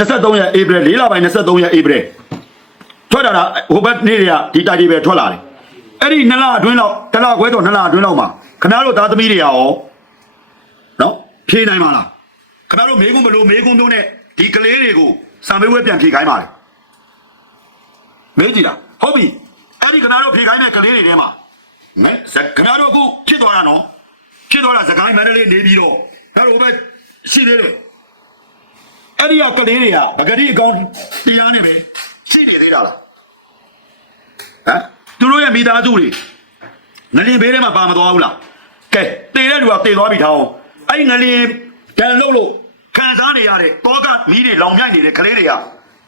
23ရက်ဧပြီ၄လပိုင်း23ရက်ဧပြီထွက်လာတာဟိုဘက်နေ့တွေကဒီတိုက်တွေပဲထွက်လာတယ်အဲ့ဒီနှစ်လအတွင်းလောက်တစ်လခွဲတော့နှစ်လအတွင်းလောက်မှာခင်ဗျားတို့သားသမီးတွေရောနော်ဖြေနိုင်ပါလားခင်ဗျားတို့မေးခွန်းဘလို့မေးခွန်းမျိုးနဲ့ဒီကလေးတွေကိုစံမေးဝဲပြန်ဖြေခိုင်းပါလေမေးကြည့်လားဟုတ်ပြီအဲ့ဒီခင်ဗျားတို့ဖြေခိုင်းတဲ့ကလေးတွေထဲမှာနဲခင်ဗျားတို့အခုဖြစ်သွားတာနော်ဖြစ်သွားတာစကိုင်းမန္တလေးနေပြီးတော့ခင်ဗျားတို့ဟိုဘက်ရှိသေးတယ် အဲ့ဒီကကလေးတွေကပဂတိအကောင်တရားနဲ့ပဲရှိနေသေးတာလားဟမ်သူတို့ရဲ့မိသားစုတွေငလင်ဘေးထဲမှာပါမသွားဘူးလားကဲတေတဲ့လူကတေသွားပြီထားအောင်အဲ့ဒီငလင်တန်လို့လို့ခံစားနေရတဲ့တောကမီးတွေလောင်မြိုက်နေတဲ့ကလေးတွေက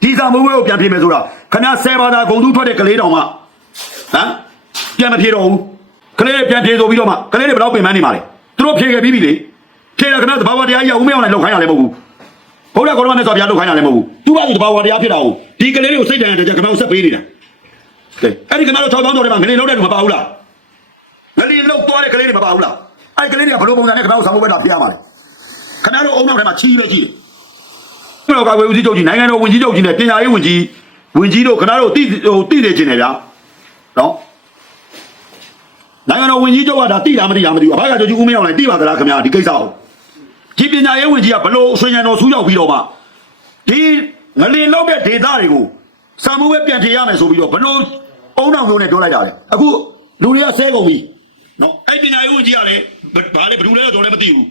ဒီစာမွေးဝဲကိုပြန်ပြေမယ်ဆိုတာခဏဆယ်ဘာသာဂုံတူးထွက်တဲ့ကလေးတောင်မှဟမ်ပြန်မပြေတော့ဘူးကလေးတွေပြန်ပြေဆိုပြီးတော့မှကလေးတွေဘယ်တော့ပြင်ပန်းနေမှာလဲသူတို့ဖြေခဲ့ပြီးပြီလေဖြေတာခဏသဘာဝတရားကြီးကဦးမရောက်နိုင်လောက်ခိုင်းရလဲမဟုတ်ဘူး ဘုရားကောရမနဲ့ဆိုပြားလုပ်ခိုင်းတာလည်းမဟုတ်ဘူးသူကဒီတဘာဝတရားဖြစ်တာကိုဒီကလေးတွေကိုစိတ်တန်တဲ့ကြကမောက်ဆက်ပေးနေတာကဲအဲ့ဒီကမောက်6ပေါင်းတော်တွေမှာငလင်လုံးတဲ့လူမပါဘူးလားငလင်လုံးသွားတဲ့ကလေးတွေမပါဘူးလားအဲ့ဒီကလေးတွေကဘလို့ပုံစံနဲ့ကမောက်ဆောင်ဖို့ပဲတာပြရမှာလေခဏတော့အုံနောက်ထဲမှာချီးပဲကြည့်တယ်ကျွန်တော်ကဝေဦးကြီးချုပ်ကြီးနိုင်ငံတော်ဝင်ကြီးချုပ်ကြီးနဲ့ပညာရေးဝင်ကြီးဝင်ကြီးတို့ခဏတော့တိဟိုတိနေခြင်းတယ်ဗျာနော်နိုင်ငံတော်ဝင်ကြီးချုပ်ကဒါတိတာမတိတာမသိဘူးအဘကချုပ်ကြီးဦးမင်းအောင်လိုက်တိပါသလားခင်ဗျာဒီကိစ္စကို ဒီပညာရေးဝန်ကြီးကဘလို့ဆွေညံတော်ဆူးရောက်ပြီးတော့မှဒီငလင်လောက်တဲ့ဒေသတွေကိုစာမှုပဲပြန်ဖြေရမယ်ဆိုပြီးတော့ဘလို့အုံနောက်မျိုးနဲ့ပြောလိုက်တာလေအခုလူတွေကဆဲကုန်ပြီနော်အဲ့ပညာရေးဝန်ကြီးကလည်းဘာလဲဘယ်သူလဲတော့လည်းမသိဘူး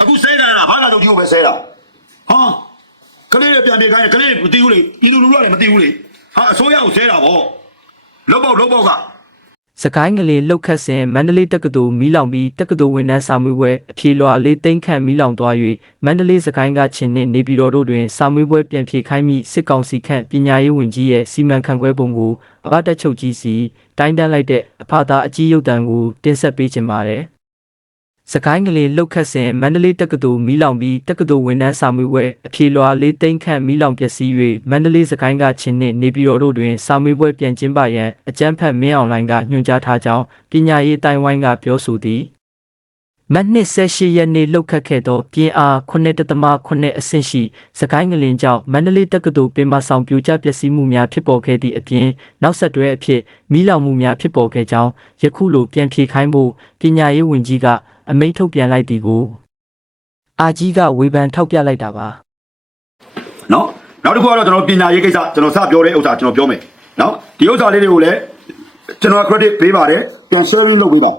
အခုဆဲတာကဘာသာတော်ကြီးကိုပဲဆဲတာဟာကလေးတွေပြန်နေခိုင်းကလေးမသိဘူးလေဒီလူလူကလည်းမသိဘူးလေဟာအစိုးရကိုဆဲတာဗောလောက်ပေါက်လောက်ပေါက်က စကိုင်းကလေးလှုပ်ခတ်စဉ်မန္တလေးတက္ကသိုလ်မီးလောင်ပြီးတက္ကသိုလ်ဝန်ထမ်းစာမေးပွဲအဖြေလွှာလေးသိန်းခန့်မီးလောင်သွား၍မန္တလေးစကိုင်းကချင်းနှင့်နေပြည်တော်တို့တွင်စာမေးပွဲပြန်ဖြေခိုင်းမိစစ်ကောင်စီခန့်ပညာရေးဝန်ကြီးရဲ့စီမံခန့်ခွဲပုံကိုအဘတက်ချုပ်ကြီးစီတိုင်းတန်းလိုက်တဲ့အဖသားအကြီးရုပ်တံကိုတင်ဆက်ပေးခြင်းပါတယ် စကိုင်းကလေးလှုပ်ခတ်စဉ်မန္တလေးတက္ကသိုလ်မီးလောင်ပြီးတက္ကသိုလ်ဝန်ထမ်းစာမေးပွဲအဖြေလွှာလေးသိန်းခန့်မီးလောင်ပျက်စီး၍မန္တလေးစကိုင်းကချင်းနှင့်နေပြည်တော်တို့တွင်စာမေးပွဲပြန်ကျင်းပရန်အကြမ်းဖက်မင်းအောင်လှိုင်ကညွှန်ကြားထားကြောင်းပညာရေးတိုင်ဝိုင်းကပြောဆိုသည်မတ်နှစ်18ရက်နေ့လှုပ်ခတ်ခဲ့သောပြင်းအား9.8အဆင့်ရှိစကိုင်းငလင်ကြောင့်မန္တလေးတက္ကသိုလ်ပင်မဆောင်ပြိုကျပျက်စီးမှုများဖြစ်ပေါ်ခဲ့သည့်အပြင်နောက်ဆက်တွဲအဖြစ်မီးလောင်မှုများဖြစ်ပေါ်ခဲ့ကြောင်းယခုလိုပြန်ဖြေခိုင်းဖို့ပညာရေးဝန်ကြီးက အမိန့်ထုတ်ပြန်လိုက်သည်ကိုအာကြီးကဝေဖန်ထောက်ပြလိုက်တာပါနော်နောက်တစ်ခုကတော့ကျွန်တော်ပညာရေးကိစ္စကျွန်တော်စပြောတဲ့ဥစ္စာကျွန်တော်ပြောမယ်နော်ဒီဥစ္စာလေးတွေကိုလည်းကျွန်တော် credit ပေးပါတယ်ပြန် sharing လုပ်ပေးပါ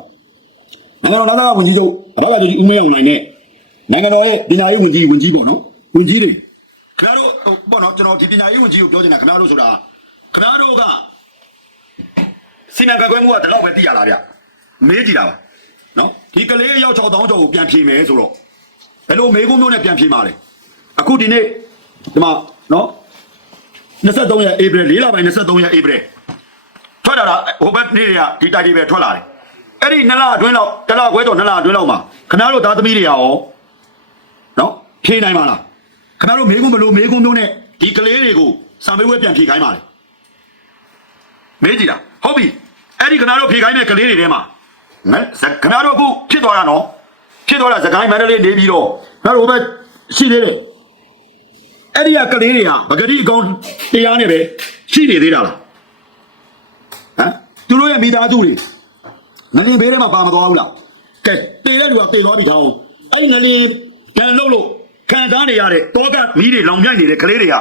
နိုင်ငံတော်သားဝန်ကြီးချုပ်အဘကကြီးဦးမဲအောင်နိုင်နဲ့နိုင်ငံတော်ရဲ့ပညာရေးဝန်ကြီးဝန်ကြီးပေါ့နော်ဝန်ကြီးတွေခင်ဗျားတို့ပေါ့နော်ကျွန်တော်ဒီပညာရေးဝန်ကြီးကိုပြောချင်တာခင်ဗျားတို့ဆိုတာခင်ဗျားတို့ကစီမံခန့်ခွဲမှုကဒီလောက်ပဲသိရလားဗျမေးကြည့်တာပါ နော်ဒီကလေးရောက်6000ကျော်ကိုပြန်ဖြေမယ်ဆိုတော့ဘယ်လိုမေးခွန်းမျိုးနဲ့ပြန်ဖြေမှာလဲအခုဒီနေ့ဒီမှာနော်23ရက်ဧပြီ၄လပိုင်း23ရက်ဧပြီထွက်လာတာဟိုဘက်နေ့တွေကဒီတိုက်တွေပဲထွက်လာတယ်အဲ့ဒီနှစ်လအတွင်းလောက်တစ်လခွဲတော့နှစ်လအတွင်းလောက်မှာခင်ဗျားတို့သားသမီးတွေရောနော်ဖြေနိုင်ပါလားခင်ဗျားတို့မေးခွန်းဘလို့မေးခွန်းမျိုးနဲ့ဒီကလေးတွေကိုစာမေးပွဲပြန်ဖြေခိုင်းပါလေမေးကြည့်တာဟုတ်ပြီအဲ့ဒီခင်ဗျားတို့ဖြေခိုင်းတဲ့ကလေးတွေထဲမှာနဲ ခင်ဗျားတို့အခုဖြစ်သွားတာနော်ဖြစ်သွားတာစကိုင်းမန္တလေးနေပြီးတော့ခင်ဗျားတို့ဟိုဘက်ရှိသေးတယ်အဲ့ဒီကကလေးတွေကပဂတိအကောင်တရားနဲ့ပဲရှိနေသေးတာလားဟမ်သူတို့ရဲ့မိသားစုတွေငလင်ဘေးထဲမှာပါမသွားဘူးလားကဲတေတဲ့လူကတေသွားပြီတောင်းအဲ့ဒီငလင်ကန်လို့လို့ခံစားနေရတဲ့တောကမီးတွေလောင်မြိုက်နေတဲ့ကလေးတွေက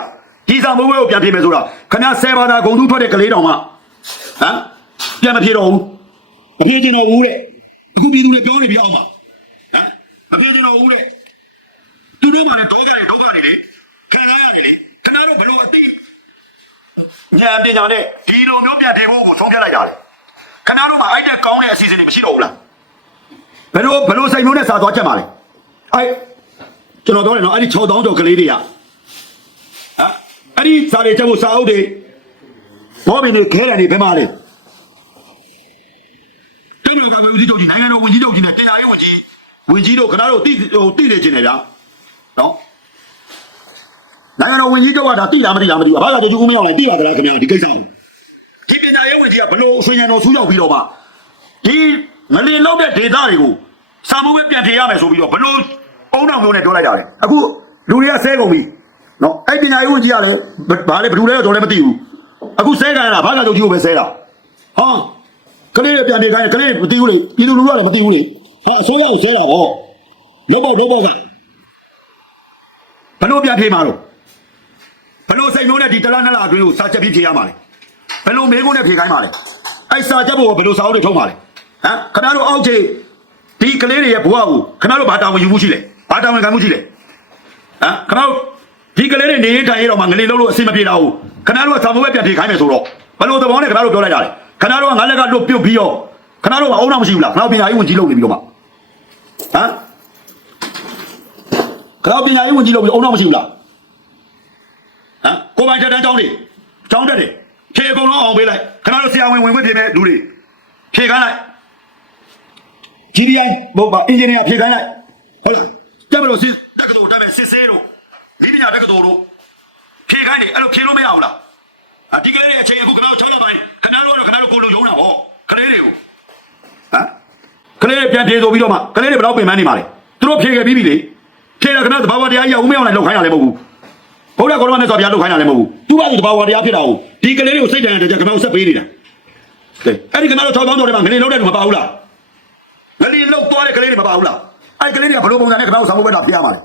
ဒီစာမိုးဝဲကိုပြန်ပြေမယ်ဆိုတာခင်ဗျားဆယ်ဘာသာဂုံတူးထွက်တဲ့ကလေးတောင်မှဟမ်ပြန်မပြေတော့ဘူး မပြေချင်တော့ဘူးတဲ့အခုပြည်သူတွေပြောနေပြအောင်ပါဟမ်မပြေချင်တော့ဘူးတဲ့သူတို့မှလည်းဒုက္ခတွေဒုက္ခတွေလေခံရရတယ်လေခဏတော့ဘလို့အတိညာပညာနဲ့ဒီလိုမျိုးပြန်ပြေဖို့ကိုဆုံးဖြတ်လိုက်တာလေခဏတော့မှအဲ့တဲ့ကောင်းတဲ့အစီအစဉ်တွေမရှိတော့ဘူးလားဘယ်လိုဘယ်လိုစိတ်မျိုးနဲ့စာသွားချက်မှာလဲအဲ့ကျွန်တော်ပြောတယ်နော်အဲ့ဒီ6000ကျော်ကလေးတွေကဟမ်အဲ့ဒီစာတွေချက်ဖို့စာအုပ်တွေဘောဘီတွေခဲတယ်နေဘယ်မှာလဲ တိကျကမဦးစီးချုပ်ကြီးနိုင်ငံတော်ဝန်ကြီးချုပ်ကြီးနဲ့တရားရေးဝန်ကြီးဝန်ကြီးတို့ခဏတို့တိဟိုတိနေခြင်းတယ်ဗျာနော်နိုင်ငံတော်ဝန်ကြီးချုပ်ကဒါတိလားမတိလားမသိဘူးအဘကကြိုးဦးမင်းအောင်လိုက်တိပါသလားခင်ဗျာဒီကိစ္စကိုဒီပညာရေးဝန်ကြီးကဘလို့ဆွေညံတော်ဆူးရောက်ပြီးတော့မှဒီငလင်လောက်တဲ့ဒေသတွေကိုစာမိုးပဲပြန်ဖြေရမယ်ဆိုပြီးတော့ဘလို့အုံနောက်မျိုးနဲ့ပြောလိုက်တာလေအခုလူတွေကဆဲကုန်ပြီနော်အဲ့ပညာရေးဝန်ကြီးကလည်းဘာလဲဘယ်သူလဲတော့လည်းမသိဘူးအခုဆဲခံရတာဘာသာချုပ်ကြီးကိုပဲဆဲတာဟာ ကလေးတွေပြန်နေခိုင်းကလေးမသိဘူးလေပြည်သူလူထုကလည်းမသိဘူးလေဟာအစိုးရကိုဆဲတာပေါ့လောဘောလောဘောကဘလို့ပြန်ဖြေမှာလို့ဘလို့စိတ်မျိုးနဲ့ဒီတလားနလားအတွင်းကိုစာချက်ပြီးဖြေရမှာလေဘလို့မေးခွန်းနဲ့ဖြေခိုင်းမှာလေအဲ့စာချက်ဖို့ဘလို့စာအုပ်တွေထုတ်မှာလေဟမ်ခင်ဗျားတို့အောက်ခြေဒီကလေးတွေရဲ့ဘဝကိုခင်ဗျားတို့ဘာတာဝန်ယူမှုရှိလဲဘာတာဝန်ခံမှုရှိလဲဟမ်ခဏဒီကလေးတွေနေထိုင်ရတော့မှငလေးလုံးလို့အဆင်မပြေတာဟုတ်ခဏတို့ကသာမဝဲပြန်ပြေခိုင်းမယ်ဆိုတော့ဘယ်လိုသဘောနဲ့ခဏတို့ပြောလိုက်တာလဲ ခဏတို့ကငါလက်ကလွတ်ပြုတ်ပြီးတော့ခဏတို့ကအုံနောက်မရှိဘူးလားခဏပညာရေးဝန်ကြီးလုပ်နေပြီးတော့မှဟမ်ခဏပညာရေးဝန်ကြီးလုပ်ပြီးအုံနောက်မရှိဘူးလားဟမ်ကိုပိုင်တက်တန်းကျောင်းတွေကျောင်းတက်တယ်ဖြေအကုန်လုံးအောင်ပေးလိုက်ခဏတို့ဆရာဝန်ဝင်ခွင့်ပြင်မဲ့လူတွေဖြေခိုင်းလိုက် GDI ဘုတ်ပါအင်ဂျင်နီယာဖြေခိုင်းလိုက်ဟုတ်လားတက်မလို့စစ်တက္ကသိုလ်တက်မဲ့စစ်ဆေးတို့မိပညာတက္ကသိုလ်တို့ဖြေခိုင်းတယ်အဲ့လိုဖြေလို့မရဘူးလား အဒီကလေးတွေအချိန်အခုခဏ6လပိုင်းခဏတို့ကတော့ခဏတို့ကိုလိုရုံးတာပေါ့ကလေးတွေကိုဟမ်ကလေးတွေပြန်ဖြေဆိုပြီးတော့မှကလေးတွေဘယ်တော့ပင်ပန်းနေမှာလဲသူတို့ဖြေခဲ့ပြီးပြီလေဖြေတယ်ခဏသဘာဝတရားကြီးကဦးမအောင်လိုက်လောက်ခိုင်းရလဲမဟုတ်ဘူးဘုရားကောရမနဲ့ဆိုပြလောက်ခိုင်းရလဲမဟုတ်ဘူးသူကသူသဘာဝတရားဖြစ်တာကိုဒီကလေးတွေကိုစိတ်တန်တဲ့ကြခဏဆက်ပေးနေတာကဲအဲ့ဒီခဏတို့6ပေါင်းတော်တွေမှာငနေလောက်တဲ့လူမပါဘူးလားငလီလောက်သွားတဲ့ကလေးတွေမပါဘူးလားအဲ့ကလေးတွေကဘလို့ပုံစံနဲ့ခဏဆောင်ဖို့ပဲတော့ပြရမှာလေ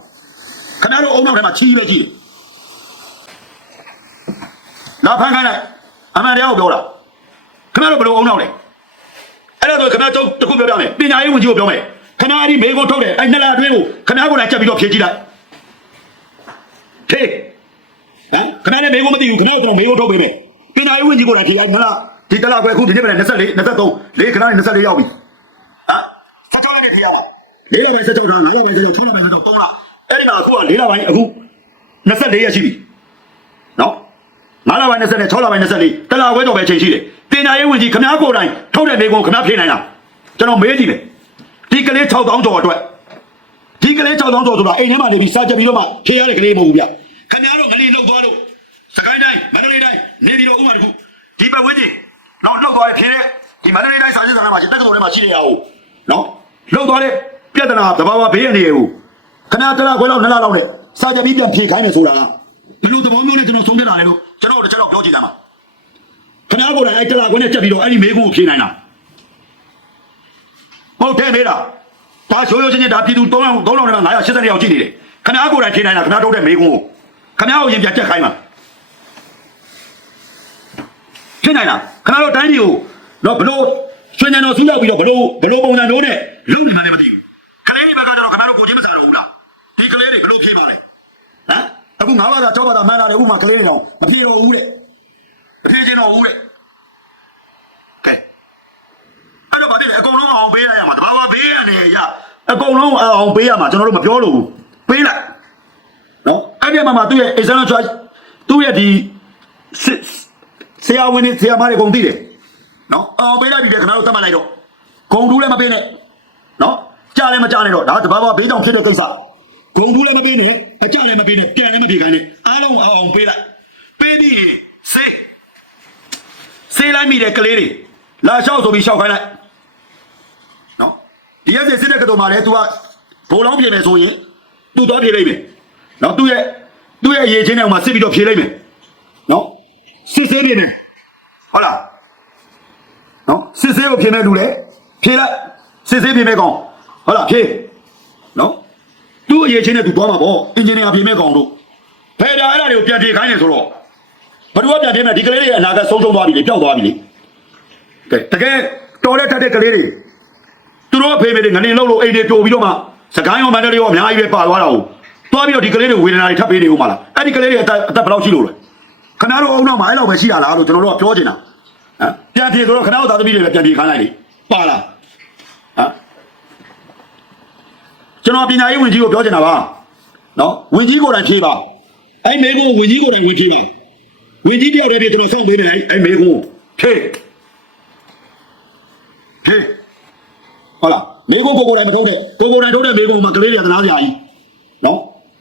ခဏတို့အုံနောက်ထဲမှာချီးပဲကြည့် လာဖန်ခိုင်းလိုက်အမှန်တရားကိုပြောတာခဏတို့ဘလို့အုံနောက်လဲအဲ့ဒါဆိုခဏတို့တခုပြောပြမယ်ပညာရေးဝန်ကြီးကိုပြောမယ်ခဏအဒီမေကိုထုတ်တယ်အဲ့နှစ်လအတွင်းကိုခဏကိုလည်းချက်ပြီးတော့ဖြေကြည့်လိုက်ထေးဟမ်ခဏနဲ့မေကိုမသိဘူးခဏတော့မေကိုထုတ်ပေးမယ်ပညာရေးဝန်ကြီးကိုလည်းဖြေလိုက်မလားဒီတလားကွယ်အခုဒီနေ့ပဲ24 23လေးခဏနဲ့24ရောက်ပြီဟာဆက်ချောင်းနဲ့ထရပါလေးလပိုင်းဆက်ချောင်းထားငါးလပိုင်းဆက်ချောင်း6လပိုင်းဆက်ချောင်း3လအဲ့ဒီမှာအခုကလေးလပိုင်းအခု24ရက်ရှိပြီ 9လပိုင်း24 6လပိုင်း24တလာဝဲတော်ပဲချိန်ရှိတယ်တင်ညာရေးဝင်ကြီးခမားကိုယ်တိုင်ထုတ်တဲ့မိကုံခမားဖြေနိုင်လားကျွန်တော်မေးကြည့်မယ်ဒီကလေး6000ကျော်အတွက်ဒီကလေး6000ကျော်ဆိုတာအိမ်ထဲမှာနေပြီးစားကြပြီးတော့မှဖြေရတဲ့ကလေးမဟုတ်ဘူးဗျခမားတို့ငလီလှုပ်သွားလို့စကိုင်းတိုင်းမန္တလေးတိုင်းနေပြီးတော့ဥမာတခုဒီပတ်ဝန်းကျင်တော့လှုပ်သွားရဖြေတဲ့ဒီမန္တလေးတိုင်းစာရေးဆောင်မှာရှိတက္ကသိုလ်ထဲမှာရှိနေရအောင်နော်လှုပ်သွားတဲ့ပြဿနာသဘာဝဘေးအနေကိုခဏတလားခွဲလောက်နှစ်လားလောက်နဲ့စာကြပြီးပြန်ဖြေခိုင်းမယ်ဆိုတာဘယ်လိုသဘောမျိုးနဲ့ကျွန်တော်ဆုံးဖြတ်တာလဲလို့ ကျွန်တော်တို့တစ်ချက်တော့ပြောကြည့်ကြမှာခဏကိုယ်တိုင်အဲ့တလားခွဲနဲ့ချက်ပြီးတော့အဲ့ဒီမေးခွန်းကိုဖြေနိုင်တာဟုတ်တယ်မေးတာဒါရိုးရိုးချင်းချင်းဒါပြည်သူ3000 3000နဲ့980ယောက်ကြည့်နေတယ်ခဏကိုယ်တိုင်ဖြေနိုင်တာခဏထုတ်တဲ့မေးခွန်းကိုခဏကိုရင်ပြန်ချက်ခိုင်းမှာဖြေနိုင်လားခဏတော့တိုင်းပြည်ကိုတော့ဘလို့ဆွေးနွေးတော့ဆူရောက်ပြီးတော့ဘလို့ဘလို့ပုံစံမျိုးနဲ့လုံနေမှလည်းမသိဘူးကလေးတွေဘက်ကတော့ခဏတော့ကိုချင်းမစားတော့ဘူးလားဒီကလေးတွေဘလို့ဖြေပါလဲဟမ် အခုငါးဘာသာ၆ဘာသာမှန်တာလေဥမာကလေးတွေတော့မဖြေတော့ဘူးတဲ့မဖြေချင်တော့ဘူးတဲ့ကဲအဲ့တော့ဗာတိလေအကုန်လုံးအောင်ပေးရရမှာတဘာဝဘေးရနေရအကုန်လုံးအောင်ပေးရမှာကျွန်တော်တို့မပြောလို့ဘူးပေးလိုက်နော်အဲ့ဒီမှာမှသူ့ရဲ့ external choice သူ့ရဲ့ဒီစစ်ဆရာဝန်တွေဆရာမတွေအကုန်သိတယ်နော်အောင်ပေးလိုက်ပြီလေခင်ဗျားတို့သတ်မှတ်လိုက်တော့ဂုံတူးလည်းမပေးနဲ့နော်ကြားလည်းမကြားနဲ့တော့ဒါတဘာဝဘေးကြောင့်ဖြစ်တဲ့ကိစ္စ ဂုံတူးလည်းမပေးနဲ့အကြလည်းမပေးနဲ့ပြန်လည်းမပြေခိုင်းနဲ့အားလုံးအောင်ပေးလိုက်ပေးပြီးရင်စေးစေးလိုက်မိတဲ့ကလေးတွေလာလျှောက်ဆိုပြီးလျှောက်ခိုင်းလိုက်နော်ဒီရက်စစ်တဲ့ကတော့မှလည်း तू ကဘိုးလောင်းပြင်မယ်ဆိုရင် तू တော့ပြေလိုက်မယ်နော်သူ့ရဲ့သူ့ရဲ့အရေးချင်းတွေမှာစစ်ပြီးတော့ဖြေလိုက်မယ်နော်စစ်ဆေးပြင်မယ်ဟုတ်လားနော်စစ်ဆေးကိုဖြေမဲ့လူလေဖြေလိုက်စစ်ဆေးဖြေမဲ့ကောင်ဟုတ်လားဖြေနော် သူ့အရေးချင်းနဲ့သူသွားမှာပေါ့အင်ဂျင်နီယာဖြေမဲ့ကောင်တို့ဖယ်တာအဲ့ဒါတွေကိုပြန်ဖြေခိုင်းနေဆိုတော့ဘယ်သူကပြန်ဖြေမဲ့ဒီကလေးတွေအနာကဆုံးဆုံးသွားပြီလေပျောက်သွားပြီလေကဲတကယ်တော်တဲ့ထက်တဲ့ကလေးတွေသူတို့အဖေမေတွေငနေလောက်လို့အိမ်တွေပြိုပြီးတော့မှစကိုင်းရောမန္တလေးရောအများကြီးပဲပါသွားတာဟုတ်သွားပြီးတော့ဒီကလေးတွေဝေဒနာတွေထပ်ပေးနေဦးမလားအဲ့ဒီကလေးတွေအသက်အသက်ဘယ်လောက်ရှိလို့လဲခင်ဗျားတို့အုံနောက်မှာအဲ့လောက်ပဲရှိရလားလို့ကျွန်တော်တို့ကပြောချင်တာဟမ်ပြန်ပြေဆိုတော့ခဏသားသမီးတွေလည်းပြန်ပြေခိုင်းလိုက်လေပါလား ကျွန်တော်ပညာရေးဝန်ကြီးကိုပြောချင်တာပါနော်ဝန်ကြီးကိုယ်တိုင်ဖြေပါအဲ့မေကိုဝန်ကြီးကိုယ်တိုင်ဖြေပါဝန်ကြီးတယောက်တည်းကျွန်တော်ဆောင်ပေးတယ်အဲ့မေကိုဖြေဖြေဟုတ်လားမေကိုကိုကိုယ်တိုင်မထုတ်တဲ့ကိုကိုယ်တိုင်ထုတ်တဲ့မေကိုမှကလေးတွေကသနာစရာကြီးနော်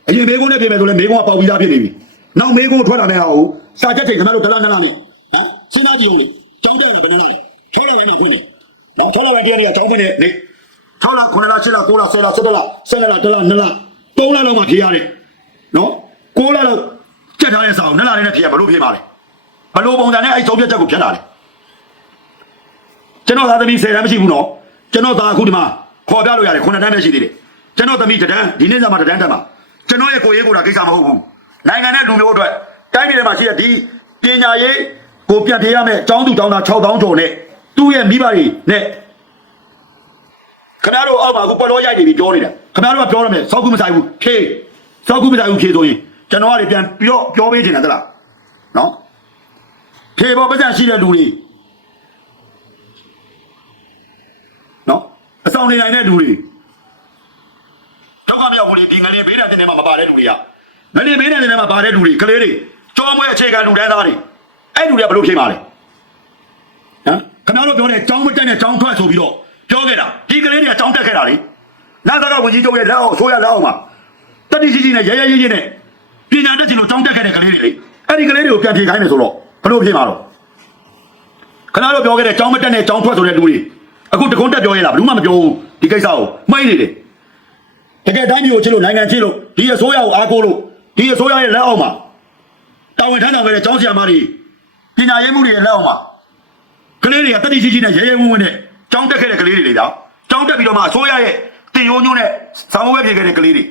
အရင်မေကိုနဲ့ပြင်မယ်ဆိုလဲမေကိုကပေါက်ပြီးသားဖြစ်နေပြီနောက်မေကိုထွက်လာတဲ့ဟာကိုစာချက်ချိန်ခင်ဗျားတို့ဒလနလနဲ့ဟမ်စဉ်းစားကြည့်ဦးလေကျောင်းတက်ရဘယ်လိုလဲထောက်လိုက်ရင်တော့ဖွင့်တယ်နော်ထောက်လိုက်ရင်တရားတွေကကျောင်းဖွင့်တယ် 6လ9လ10လ9လ10လ11လ12လ12လ2လ3လလောက်မှဖြေရတယ်နော်9လလောက်ကြက်ထားတဲ့စာကို2လလေးနဲ့ဖြေရဘလို့ဖြေပါလဲဘလို့ပုံစံနဲ့အဲ့သုံးပြချက်ကိုဖြတ်လာတယ်ကျွန်တော်သားသမီး10တန်းမရှိဘူးနော်ကျွန်တော်သားအခုဒီမှာခေါ်ပြလို့ရတယ်9တန်းပဲရှိသေးတယ်ကျွန်တော်သမီးတန်းဒီနေ့ညမှာတန်းတက်မှာကျွန်တော်ရဲ့ကိုရေးကိုတာကိစ္စမဟုတ်ဘူးနိုင်ငံနဲ့လူမျိုးအတွက်တိုင်းပြည်ထဲမှာရှိတဲ့ဒီပညာရေးကိုပြတ်ပြရမယ်အကြောင်းသူတောင်းတာ6000ကျော်နဲ့သူ့ရဲ့မိဘတွေနဲ့ ခင်ဗျားတို့အောက်မှာအခုပလောရိုက်နေပြီပြောနေတာခင်ဗျားတို့ကပြောရမယ်စောက်ကူမဆိုင်ဘူးဖြေစောက်ကူမဆိုင်ဘူးဖြေဆိုရင်ကျွန်တော်ကလည်းပြန်ပြောပြောပေးချင်တယ်သလားနော်ဖြေပေါ်ပတ်စံရှိတဲ့လူတွေနော်အဆောင်နေနိုင်တဲ့လူတွေတော့ကမြောက်ဘူးလေဒီငလင်ဘေးနဲ့တင်နေမှာမပါတဲ့လူတွေကငလင်ဘေးနဲ့တင်နေမှာပါတဲ့လူတွေကလေးတွေကြောမွဲအခြေခံလူတန်းသားတွေအဲ့လူတွေကဘယ်လိုဖြေမှာလဲဟမ်ခင်ဗျားတို့ပြောတဲ့ចောင်းမတက်နဲ့ចောင်းထွက်ဆိုပြီးတော့ပြောခဲ့တာဒီ ကလေးတွေကတောင်းတက်ခဲ့တာလေနာသာကဝန်ကြီးချုပ်ရဲ့လက်အောက်ဆိုရလက်အောက်မှာတတိရှိရှိနဲ့ရဲရဲရဲရဲနဲ့ပြည်ညာတက်ချင်လို့တောင်းတက်ခဲ့တဲ့ကလေးတွေလေအဲ့ဒီကလေးတွေကိုပြန်ဖြေခိုင်းတယ်ဆိုတော့ဘလို့ဖြေမှာတော့ခဏတော့ပြောခဲ့တဲ့ကြောင်းမတက်နဲ့ကြောင်းထွက်ဆိုတဲ့လူတွေအခုတကုန်းတက်ပြောရလားဘယ်သူမှမပြောဘူးဒီကိစ္စကိုမှိတ်နေတယ်တကယ်တိုင်းမျိုးချစ်လို့နိုင်ငံချစ်လို့ဒီအစိုးရကိုအားကိုးလို့ဒီအစိုးရရဲ့လက်အောက်မှာတာဝန်ထမ်းဆောင်ခဲ့တဲ့ကျောင်းဆရာမတွေပညာရေးမှုတွေရဲ့လက်အောက်မှာကလေးတွေကတတိရှိရှိနဲ့ရဲရဲဝံ့ဝံ့နဲ့ကျောင်းတက်ခဲ့တဲ့ကလေးတွေလေကြောင့် ကျောင်းတက်ပြီးတော့မှအစိုးရရဲ့တင်ရိုးညွှန်းနဲ့ဆောင်းဝဲပြေခဲ့တဲ့ကလေးတွေ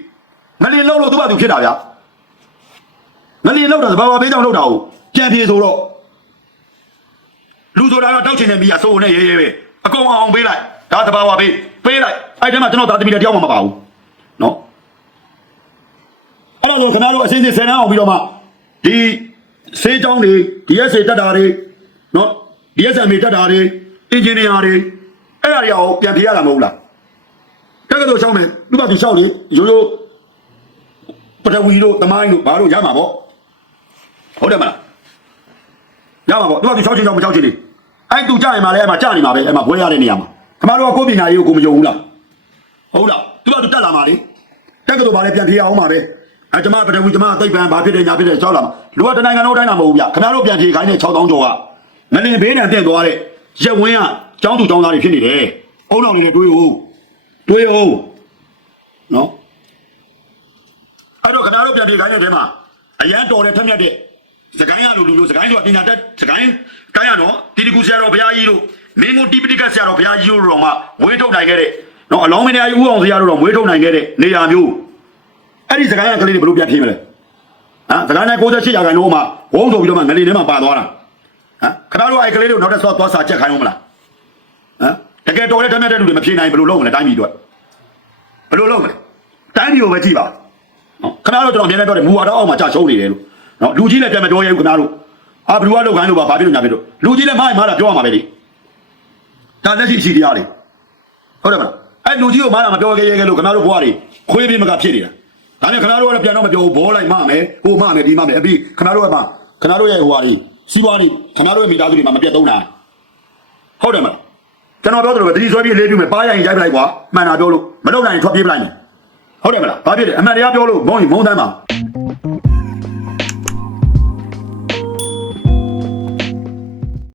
မလီလောက်လို့သူ့ဘာသူဖြစ်တာဗျာမလီလောက်တာသဘာဝဘေးကြောင့်လောက်တာကိုကြံပြေဆိုတော့လူဆိုတာတော့တောက်ချင်တဲ့မိရစိုးနဲ့ရဲရဲပဲအကုန်အောင်ပေးလိုက်ဒါသဘာဝဘေးပေးလိုက်အဲ့ဒီမှာကျွန်တော်သားသမီးတွေတယောက်မှမပါဘူးနော်အဲ့တော့ခင်ဗျားတို့အစင်းစင်ဆယ်နှန်းအောင်ပြီးတော့မှဒီစေးကြောင်းတွေ DSA တက်တာတွေနော် DSMA တက်တာတွေအင်ဂျင်နီယာတွေ အဲ့ဒါတွေအောင်ပြန်ဖြေရတာမဟုတ်လားတက္ကသိုလ်ရှောင်းမယ်သူ့ဘာသူရှောက်လေရိုးရိုးပထဝီတို့တမိုင်းတို့ဘာတို့ရမှာပေါ့ဟုတ်တယ်မလားရမှာပေါ့သူကသူရှောက်ချင်ရှောက်မရှောက်ချင်လေအဲ့သူကြရင်မှလည်းအဲ့မှာကြနေမှာပဲအဲ့မှာဘွဲရတဲ့နေရာမှာခင်ဗျားတို့ကကိုယ်ပညာရေးကိုကိုမယုံဘူးလားဟုတ်လားသူကသူတက်လာမှာလေတက်ကတော်ဘာလဲပြန်ပြေအောင်ပါပဲအဲကျမပထဝီကျမသိပ္ပံဘာဖြစ်တယ်ညာဖြစ်တယ်ကြောက်လာမှာလူကတနိုင်ငံလုံးတိုင်းတာမဟုတ်ဘူးဗျခင်ဗျားတို့ပြန်ပြေခိုင်းတဲ့6000ကျော်ကငလင်ဘေးနံတက်သွားတဲ့ရက်ဝင်းက ចောင်းသူចောင်းသားတွေဖြစ်နေတယ်အုံတော်နေတွေးဦးတွေးဦးနော်အဲ့တော့ခင်ဗျားတို့ပြန်ပြေခိုင်းတဲ့တဲမှာအရန်တော်တဲ့ထက်မြက်တဲ့စကိုင်းရလူလူမျိုးစကိုင်းဆိုတာပညာတတ်စကိုင်းကိုင်းရနော်တီတီကူဆရာတော်ဘုရားကြီးတို့မင်းကိုတီပတိကဆရာတော်ဘုရားကြီးတို့တော့မှဝင်းထုတ်နိုင်ခဲ့တဲ့နော်အလောင်းမင်းတရားကြီးဦးအောင်ဆရာတို့တော့မွေးထုတ်နိုင်ခဲ့တဲ့နေရာမျိုးအဲ့ဒီစကိုင်းရကလေးတွေဘယ်လိုပြန်ပြေးမလဲဟမ်စကိုင်းနဲ့68ရာခိုင်နှုန်းမှာဝုန်းဆိုပြီးတော့မှငလီထဲမှာပါသွားတာဟမ်ခင်ဗျားတို့အဲ့ကလေးတွေကိုနောက်ထပ်သွားသွားစာချက်ခိုင်းအောင်မလားဟ မ်တကယ်တော်တဲ့တမက်တဲ့လူတွေမဖြေနိုင်ဘယ်လိုလုပ်မလဲတိုင်းပြည်အတွက်ဘယ်လိုလုပ်မလဲတိုင်းပြည်ကိုပဲကြည့်ပါနော်ခင်ဗျားတို့ကျွန်တော်အမြဲတမ်းပြောတယ်မူဝါဒအောက်မှာကြာရှုံးနေတယ်လို့နော်လူကြီးလည်းပြန်မပြောရဲဘူးခင်ဗျားတို့အာဘယ်သူကလောက်ခိုင်းလို့ပါဘာဖြစ်လို့ညာဖြစ်လို့လူကြီးလည်းမိုင်းမာတာပြောရမှာပဲလေဒါလက်ရှိရှိတရားတွေဟုတ်တယ်မလားအဲ့လူကြီးကိုမာတာမပြောရဲရဲလို့ခင်ဗျားတို့ဘွားတွေခွေးပြီးမကဖြစ်နေတာဒါနဲ့ခင်ဗျားတို့ကတော့ပြန်တော့မပြောဘူးဘောလိုက်မမယ်ဟိုမမယ်ဒီမမယ်အပြီးခင်ဗျားတို့ကမှခင်ဗျားတို့ရဲ့ဟိုဟာတွေစီးပွားတွေခင်ဗျားတို့ရဲ့မိသားစုတွေမှာမပြတ်သုံးတာဟုတ်တယ်မလား ကျွန်တော်ပြောသလိုပဲတတိဆွဲပြီးလေးပြမယ်ပါးရရင်ကြိုက်ပလိုက်ကွာမှန်တာပြောလို့မလုပ်နိုင်ရင်ထွက်ပြေးပလိုက်မယ်ဟုတ်တယ်မလားဘာဖြစ်လဲအမှန်တရားပြောလို့ဘုံရင်ဘုံတန်းပါ